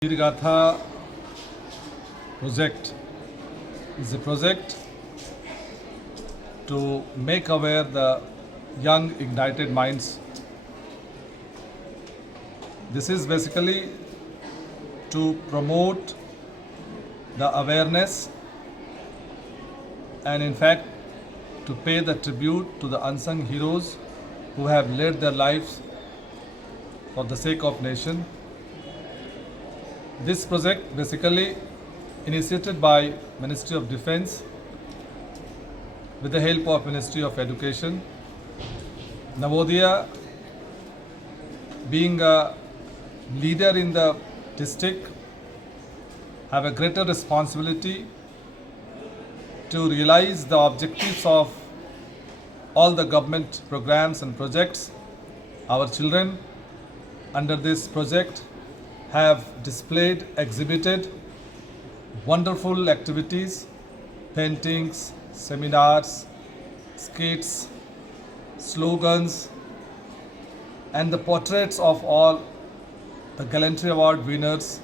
Gratha project is a project to make aware the young ignited minds. This is basically to promote the awareness and in fact to pay the tribute to the unsung heroes who have led their lives for the sake of nation. This project basically initiated by Ministry of Defence with the help of Ministry of Education. Navodaya, being a leader in the district, have a greater responsibility to realize the objectives of all the government programs and projects. Our children under this project have displayed, exhibited wonderful activities, paintings, seminars, skits, slogans, and the portraits of all the Gallantry Award winners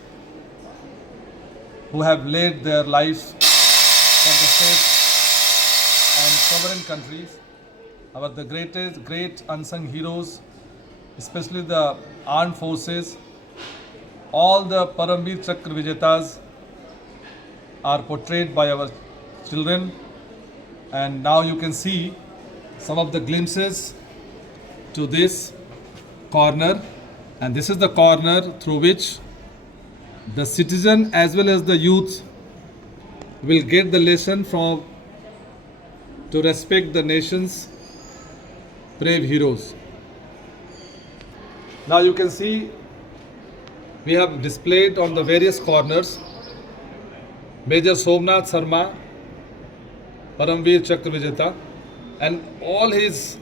who have laid their lives for the state and sovereign countries. The great unsung heroes, especially the armed forces. All the Paramveer Chakra Vijetas are portrayed by our children, and now you can see some of the glimpses to this corner, and this is the corner through which the citizen as well as the youth will get the lesson from to respect the nation's brave heroes. Now you can see we have displayed on the various corners Major Somnath Sharma, Paramveer Chakra Vijeta, and all his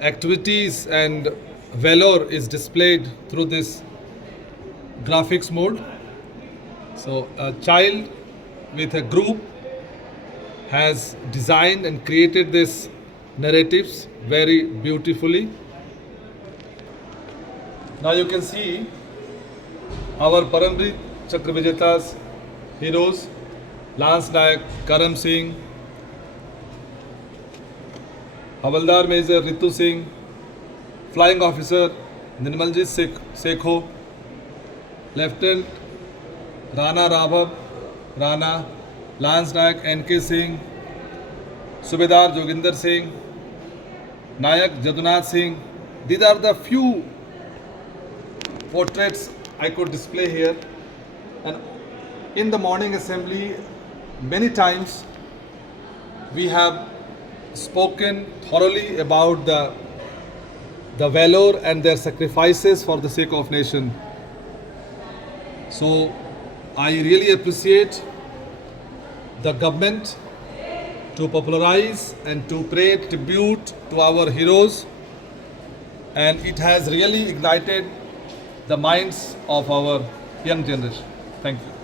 activities and valor is displayed through this graphics mode. So a child with a group has designed and created these narratives very beautifully. Now you can see our Paramveer Chakra Vijetas heroes, Lance Nayak Karam Singh, Havaldar Major Ritu Singh, Flying Officer Nirmaljit Sekho, Lieutenant Rana Raghav Rana, Lance Nayak NK Singh, Subedar Joginder Singh, Nayak Jadunath Singh. These are the few portraits I could display here. And in the morning assembly, many times we have spoken thoroughly about the valor and their sacrifices for the sake of nation. So I really appreciate the government to popularize and to pay tribute to our heroes, and it has really ignited the minds of our young generation. Thank you.